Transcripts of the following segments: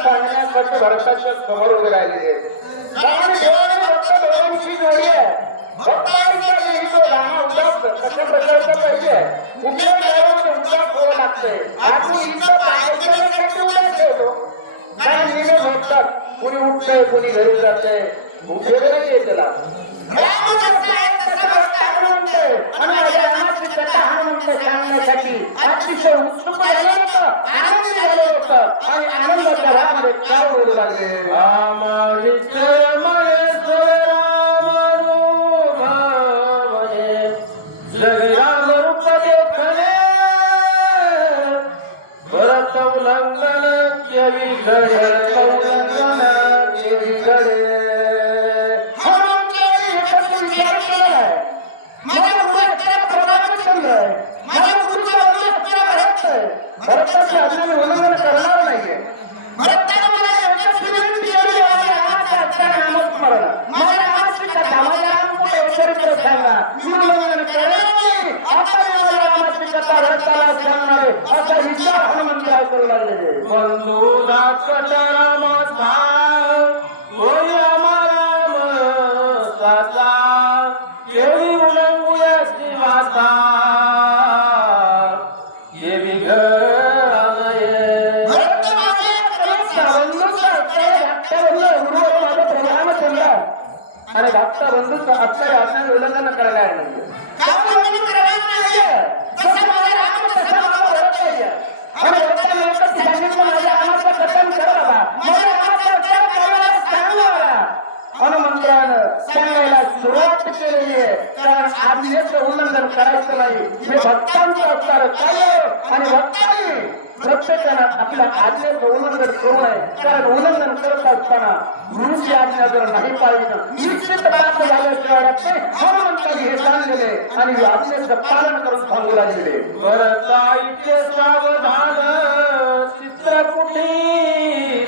सांगण्यासाठी भरताच्या समोर उभे राहिले कारण देवाने फक्त दोघांची जोडी आहे भक्तांचा लिहितो रामा उदास कशा प्रकारचा पाहिजे कुठल्या देवाने उदास व्हावं लागतंय आपण इथं पाहायच्यासाठी उदास ठेवतो कारण निमे भक्तात कुणी उठतंय कुणी घरी जातंय उभे नाही त्याला आणि माझ्या रामाची कथा हनुमंत सांगण्यासाठी अतिशय उत्सुक झालं होतं आनंदी झालं होतं आणि आनंदाच्या रामध्ये काय बोलू लागले राम रूप देखणे भरत उल्लंघन केवी घडे उल्लंघन केवी घडे भरताच्या आज्ञेने उल्लंघन करणार नाहीये भरताने मला विनंती केली आहे रामाच्या नामस्मरण माझ्या रामाची कथा माझ्या रामाचे चरित्र सांगा मी उल्लंघन करेल नाही आता मी माझ्या रामाची कथा भरताला सांगणार आहे असा विचार हनुमंत करू लागले बंधू दाखट राम होई राम साचा केळी उल्लंघुयाची माता अरे भक्ता बंधूचा आजच्या आज्ञेने उल्लंघन करायला आहे म्हणजे हनुमंत्रानं सांगायला सुरुवात केलेली आहे कारण आज्ञेचं उल्लंघन करायचं नाही हे भक्तांचं असणार काय आणि भक्तांनी प्रत्येकानं आपल्या आज्ञेचं उल्लंघन करू नये कारण उल्लंघन करत असताना गुरुची आज्ञा जर नाही पाहिजे निश्चित प्राप्त झाल्याशिवाय हनुमंतांनी हे सांगलेले आणि आज्ञेचं पालन करून सांगू लागलेले बरताईचे सावधान चित्रकुटी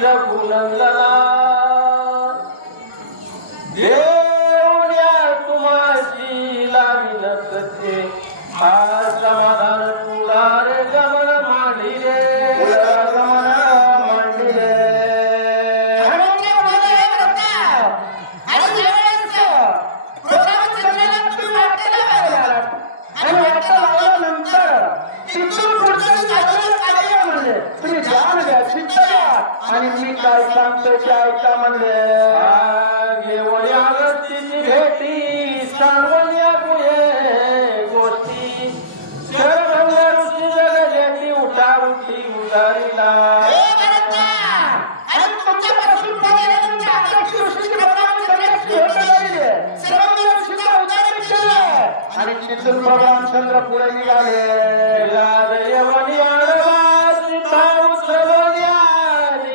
रघुनंदना देवल्या तुम्हाशी लाविन कथे हा समाधान पुढारे गमन मांडिले गमन मांडिले आणि आता लावल्यानंतर तिथून पुढचं काय म्हणले तुम्ही जाण घ्या शिस्त घ्या आणि मी काय सांगतो ते ऐका म्हणले भेटी सांगल्या पुढे गोष्टी शरभंग ऋषी जगजेती उठा उठी उदारीला आणि तिथून भगवान चंद्र पुढे निघाले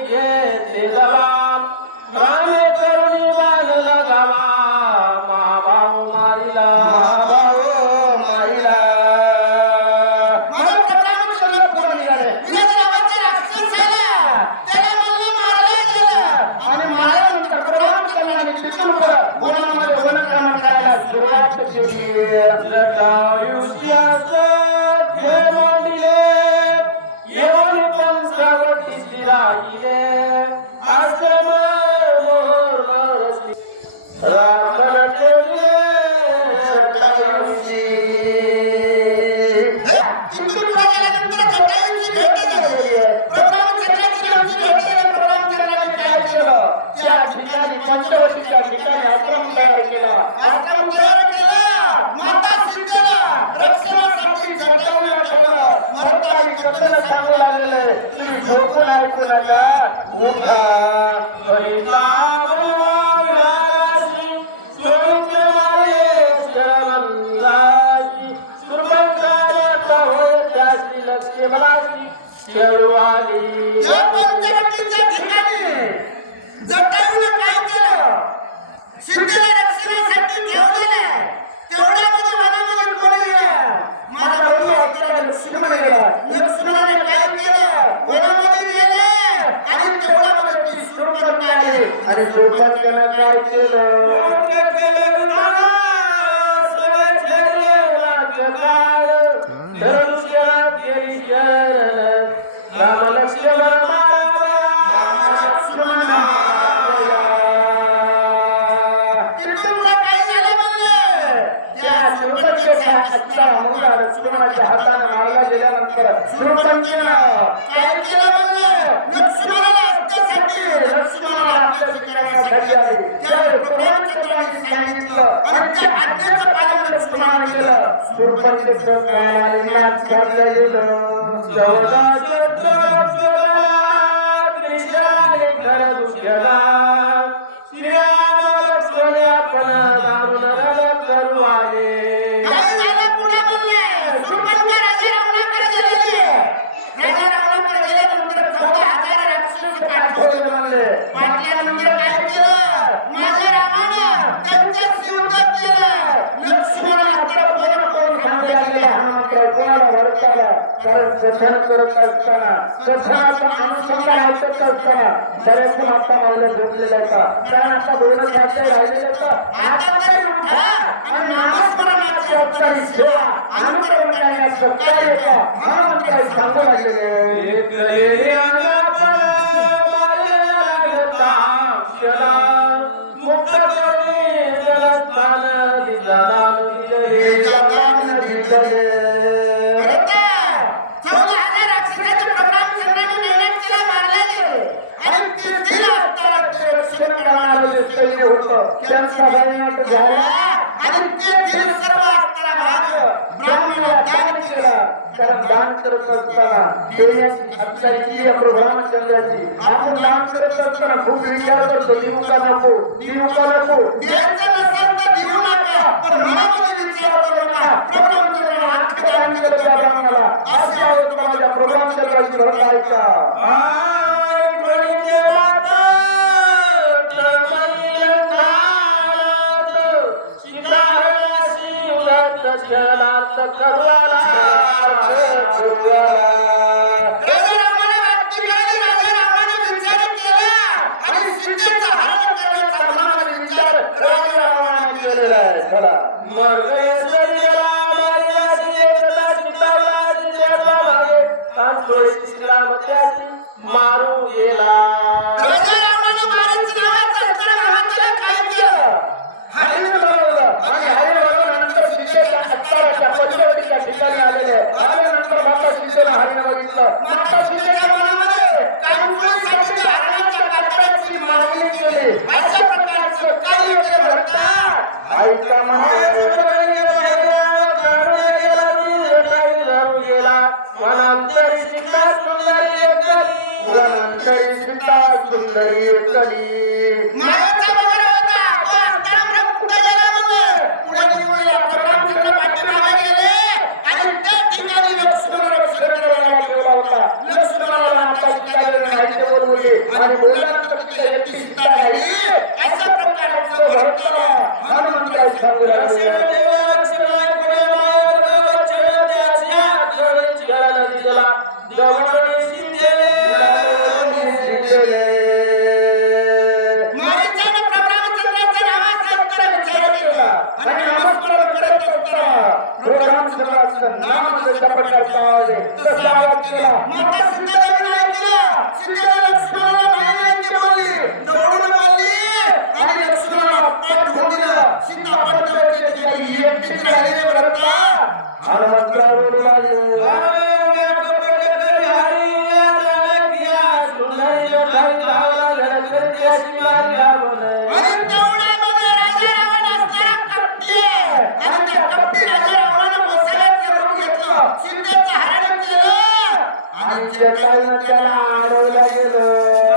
घेते जबाब रामे करुणी बांधला गावा महाभाऊ मारिला महाभाऊ मारिला चंद्र पुढे निघाले आणि मायानंतर प्रभाव केला आणि तिथून वनामध्ये वनक्रमण करायला सुरुवात केली मांडिले येऊन पंचावटी राहिले आश्रम राखण केले त्या ठिकाणी पंचवटीच्या ठिकाणी आश्रम तयार केला आश्रम तयार केला माता सीतेला रक्षणासाठी घटवलं ठेवलं भरताने कथन सांगू लागलेले तुम्ही झोपून ऐकू नका उठा आणि सुपंचनं काय केलं राम लक्ष्मण लक्ष्मणाच्या हाताने मारला गेल्यानंतर सुपंचनं काय केलं म्हणलं लक्ष्मणाला आपल्यासाठी लक्ष्मणाला आपल्या शिकण्यासाठी आले त्यावेळी पूर्वांचलांनी सांगितलं आणि त्या आज्ञेचं पालन लक्ष्मणाने केलं सुपंचचं कामालिन्यात घातलं गेलं चौदाशे त्रिशाले घर दुष्यला श्रीराम लक्ष्मण आपण राम नरल करू आले कथन करत असताना कथनाचा अनुषंगाने ऐकत असताना बरेच माता मावल्या झोपलेल्या होता कारण आता बोलणं घ्यायचं राहिलेलं होतं आता तरी उठा आणि नामस्मरणाची अवतारी सेवा अनुकरण करण्याचं कार्य का हा मंत्र सांगू लागलेले मुक्त करी जलस्थान दिले त्यांचा भयानक झाला आणि तेथील सर्व असणारा भाग ब्राह्मणाला दान केला कारण दान करत असताना देण्याची अत्यारी केली प्रभू रामचंद्राची आपण दान करत असताना खूप विचार करतो देऊ का नको द्यायचं नसेल तर देऊ नका पण मनामध्ये विचार करू नका प्रभू रामचंद्राने आजचं दान केलं त्या ब्राह्मणाला अशी आवड माझ्या प्रभू रामचंद्राची भरत आहे का मारू गेला पंचवटीच्या ठिकाणी आलेले आल्यानंतर माता सीतेला हरीने बघितलं माता सीतेच्या मनामध्ये कांकुळीसाठी हरणाच्या कातराची मागणी केली अशा प्रकारचं काही योग्य घडतात आईच्या गेला वनांतरी सीता सुंदरी एकली वनांतरी सीता सुंदरी एकली मायाचा वगैरे होता तो असताना कुठे गेला म्हणजे पुढे निघूया परमात्म्याच्या पाठीमागे गेले आणि त्या ठिकाणी लक्ष्मणाला ठेवला होता लक्ष्मणाला आता सीताला राहायचे बोलवले आणि बोलल्यानंतर तिला एकटी सीता राहिली अशा प्रकारचं घडतं हनुमंताई सांगू लागले त्याला अडवला गेलं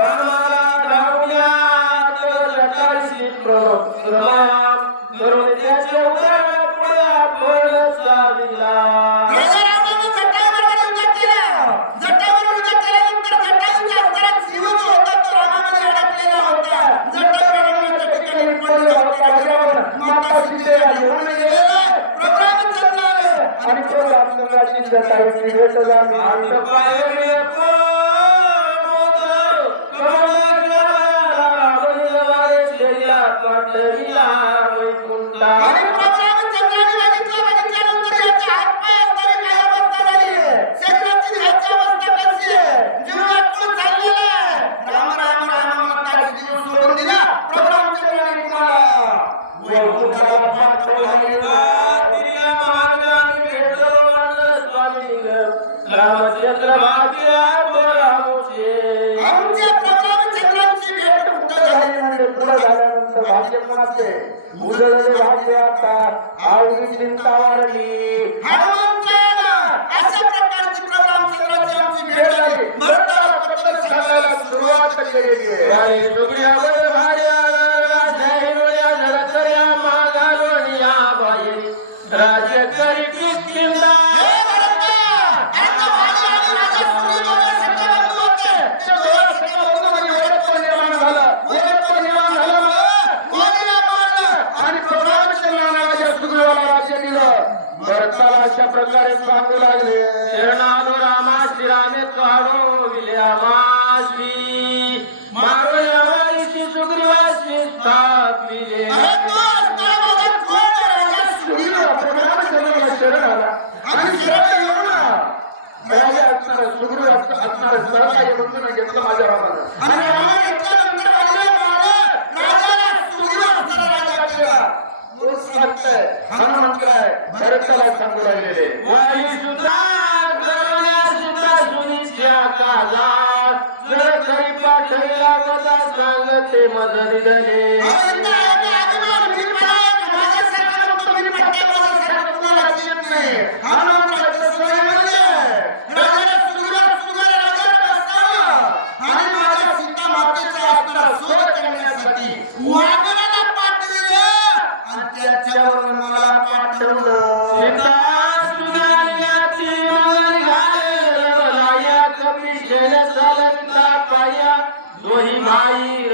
आणि तो रामचंद्राची जटायची भेट झाली पाठविला वैकुंठा. आणि प्रभू रामचंद्राने बघितल्यानंतर याच्या हातपाय असणारी काय अवस्था झाली, शरीराची ह्याची अवस्था कशी आहे, जीव व्याकुळ झालेला आहे. राम राम राम म्हणतात जीव सोडून दिला. प्रभू रामचंद्राने तुम्हाला वैकुंठाला पाठविला. तिला मार्गाने भेटलो स्वामी रामचंद्र भाग्या बोलावचे. आमच्या प्रभू रामचंद्रांची भेट कुठं झाली म्हणजे पुढे झाल्यानंतर भाग्य कोणाचे उजळले भाग्य आता आवडी चिंता वाढली. हनुमंताला अशा प्रकारची प्रभू रामचंद्राची आमची भेट झाली. भरताला पत्र सांगायला सुरुवात केलेली आहे. अरे सुग्रीवावर भार्या राजा हिरवळ्या झरकऱ्या मागालोनिया बाई राज्य करी किष्किंधा. अशा प्रकारे सांगू लागले शरणालो रामाशी रामे काढो विल्यामाशी मारो यावारीशी सुग्रीवाशी स्थापिले. शरण आला आणि शरण येऊ ना राजा असणार सुग्रीव असणार सरकार येऊन घेतलं माझ्या रामाला. आणि रामाने घेतल्यानंतर हनुमंतराय भरताला सांगू लागलेले वायू सुद्धा गरुण्या सुद्धा सुनीच्या काला जर खरी पाठविला कदा सांगते मजरी धरे. दोही माई